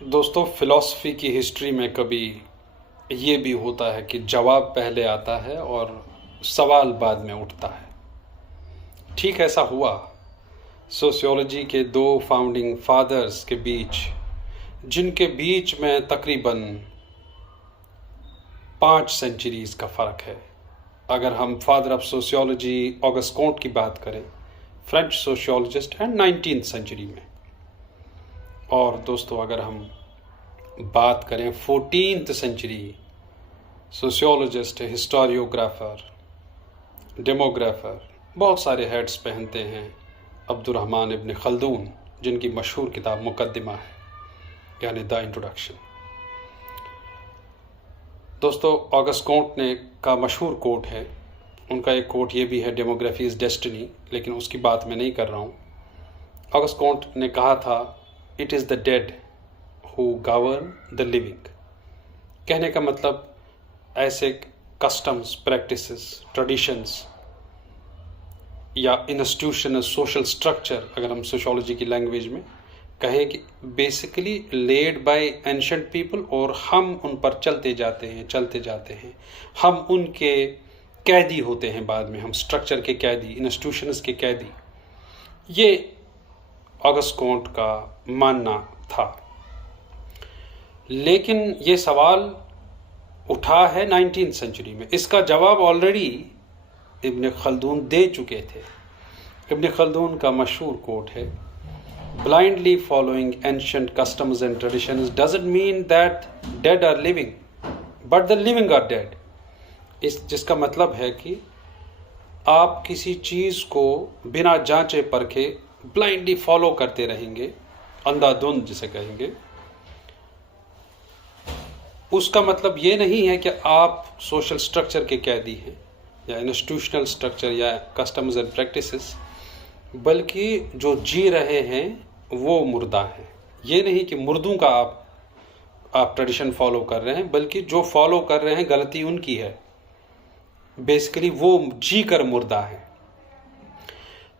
दोस्तों, फ़िलॉसफ़ी की हिस्ट्री में कभी ये भी होता है कि जवाब पहले आता है और सवाल बाद में उठता है। ठीक ऐसा हुआ सोशियोलॉजी के दो फाउंडिंग फादर्स के बीच, जिनके बीच में तकरीबन 5 सेंचुरीज़ का फ़र्क है। अगर हम father of sociology August can't की बात करें, French sociologist and 19th century में। और दोस्तों, अगर हम बात करें 14th सेंचुरी सोशियोलॉजिस्ट, हिस्टोरियोग्राफर, डेमोग्राफर, बहुत सारे हेड्स पहनते हैं अब्दुर्रहमान इब्न खल्दून, जिनकी मशहूर किताब मुकद्दिमा है, यानी द इंट्रोडक्शन। दोस्तों, ऑगस्ट कॉन्ट ने का मशहूर कोट है, उनका एक कोट ये भी है, डेमोग्राफी इज़ डेस्टिनी, लेकिन उसकी बात मैं नहीं कर रहा हूँ। ऑगस्ट कॉन्ट ने कहा था, it is the dead who govern the living. कहने का मतलब ऐसे कस्टम्स, प्रैक्टिसेस, ट्रेडिशंस या इंस्टीट्यूशनल सोशल स्ट्रक्चर, अगर हम सोशियोलॉजी की लैंग्वेज में कहें, कि basically led by ancient people, और हम उन पर चलते जाते हैं। हम उनके कैदी होते हैं बाद में, हम स्ट्रक्चर के कैदी, इंस्टीट्यूशंस के कैदी। ये ऑगस्ट कॉन्ट का मानना था। लेकिन ये सवाल उठा है 19th सेंचुरी में। इसका जवाब ऑलरेडी इब्न खल्दून दे चुके थे। इब्न खल्दून का मशहूर कोट है, blindly following ancient customs and traditions doesn't mean that dead are living, but the living are dead. जिसका मतलब है कि आप किसी चीज़ को बिना जांचे परखे ब्लाइंडली फॉलो करते रहेंगे, अंधाधुंध जिसे कहेंगे, उसका मतलब ये नहीं है कि आप सोशल स्ट्रक्चर के कैदी हैं या इंस्टीट्यूशनल स्ट्रक्चर या कस्टम्स एंड प्रैक्टिसेस, बल्कि जो जी रहे हैं वो मुर्दा हैं। ये नहीं कि मुर्दों का आप ट्रेडिशन फॉलो कर रहे हैं, बल्कि जो फॉलो कर रहे हैं गलती उनकी है, बेसिकली वो जी कर मुर्दा है।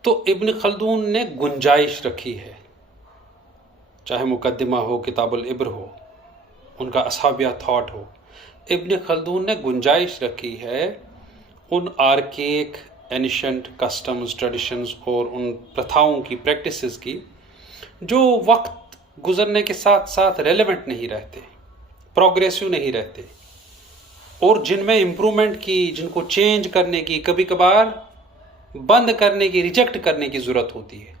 तो इब्न खल्दून ने गुंजाइश रखी है, चाहे मुकद्दिमा हो, किताबुल इब्र हो, उनका असहाबिया थॉट हो, इब्न खल्दून ने गुंजाइश रखी है उन आर्केक एनिशेंट कस्टम्स, ट्रेडिशंस और उन प्रथाओं की, प्रैक्टिसेस की, जो वक्त गुजरने के साथ साथ रेलेवेंट नहीं रहते, प्रोग्रेसिव नहीं रहते, और जिनमें इम्प्रूवमेंट की, जिनको चेंज करने की, कभी कभार बंद करने की, रिजेक्ट करने की ज़रूरत होती है।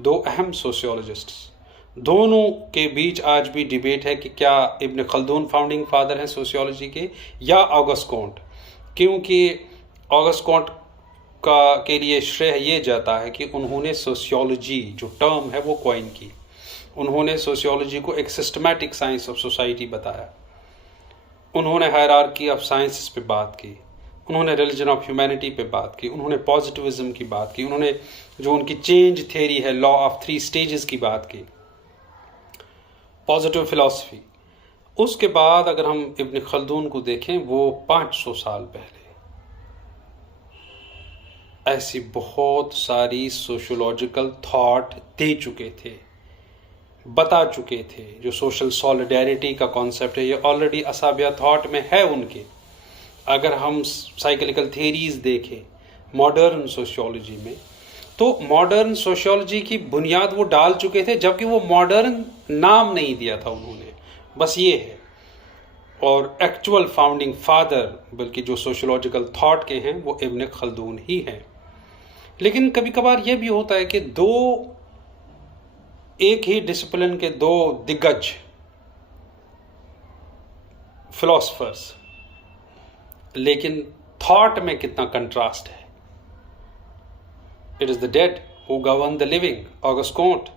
दो अहम सोशियोलॉजिस्ट्स, दोनों के बीच आज भी डिबेट है कि क्या इब्न खल्दून फाउंडिंग फादर हैं सोशियोलॉजी के या ऑगस्ट कॉन्ट, क्योंकि ऑगस्ट कॉन्ट के लिए श्रेय ये जाता है कि उन्होंने सोशियोलॉजी जो टर्म है वो कॉइन की। उन्होंने सोशियोलॉजी को एक सिस्टमैटिक साइंस ऑफ सोसाइटी बताया। उन्होंने हायरार्की ऑफ साइंसेस पे बात की, उन्होंने रिलीजन ऑफ ह्यूमैनिटी पे बात की, उन्होंने पॉजिटिविज्म की बात की, उन्होंने जो उनकी चेंज थ्योरी है, लॉ ऑफ 3 स्टेजेस की बात की, पॉजिटिव फिलॉसफी। उसके बाद अगर हम इब्न खल्दून को देखें, वो 500 साल पहले ऐसी बहुत सारी सोशियोलॉजिकल थॉट दे चुके थे, बता चुके थे। जो सोशल सॉलिडेरिटी का कॉन्सेप्ट है, ये ऑलरेडी असाबिया थॉट में है उनके। अगर हम साइकिलिकल थियरीज देखें मॉडर्न सोशियोलॉजी में, तो मॉडर्न सोशियोलॉजी की बुनियाद वो डाल चुके थे, जबकि वो मॉडर्न नाम नहीं दिया था उन्होंने, बस ये है। और एक्चुअल फाउंडिंग फादर, बल्कि जो सोशियोलॉजिकल थॉट के हैं, वो इब्न खल्दून ही हैं। लेकिन कभी कभार ये भी होता है कि एक ही डिसिप्लिन के दो दिग्गज फिलोसफर्स, लेकिन थॉट में कितना कंट्रास्ट है। It is the dead who govern the living, Auguste Comte.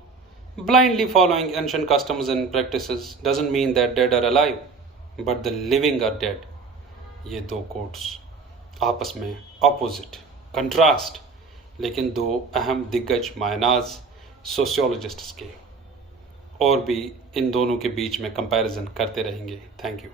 Blindly following ancient customs and practices doesn't mean that dead are alive, but the living are dead. ये दो quotes आपस में opposite, contrast, लेकिन दो अहम दिग्गज मायनाज सोशियोलॉजिस्ट्स के, और भी इन दोनों के बीच में कंपैरिजन करते रहेंगे। Thank you.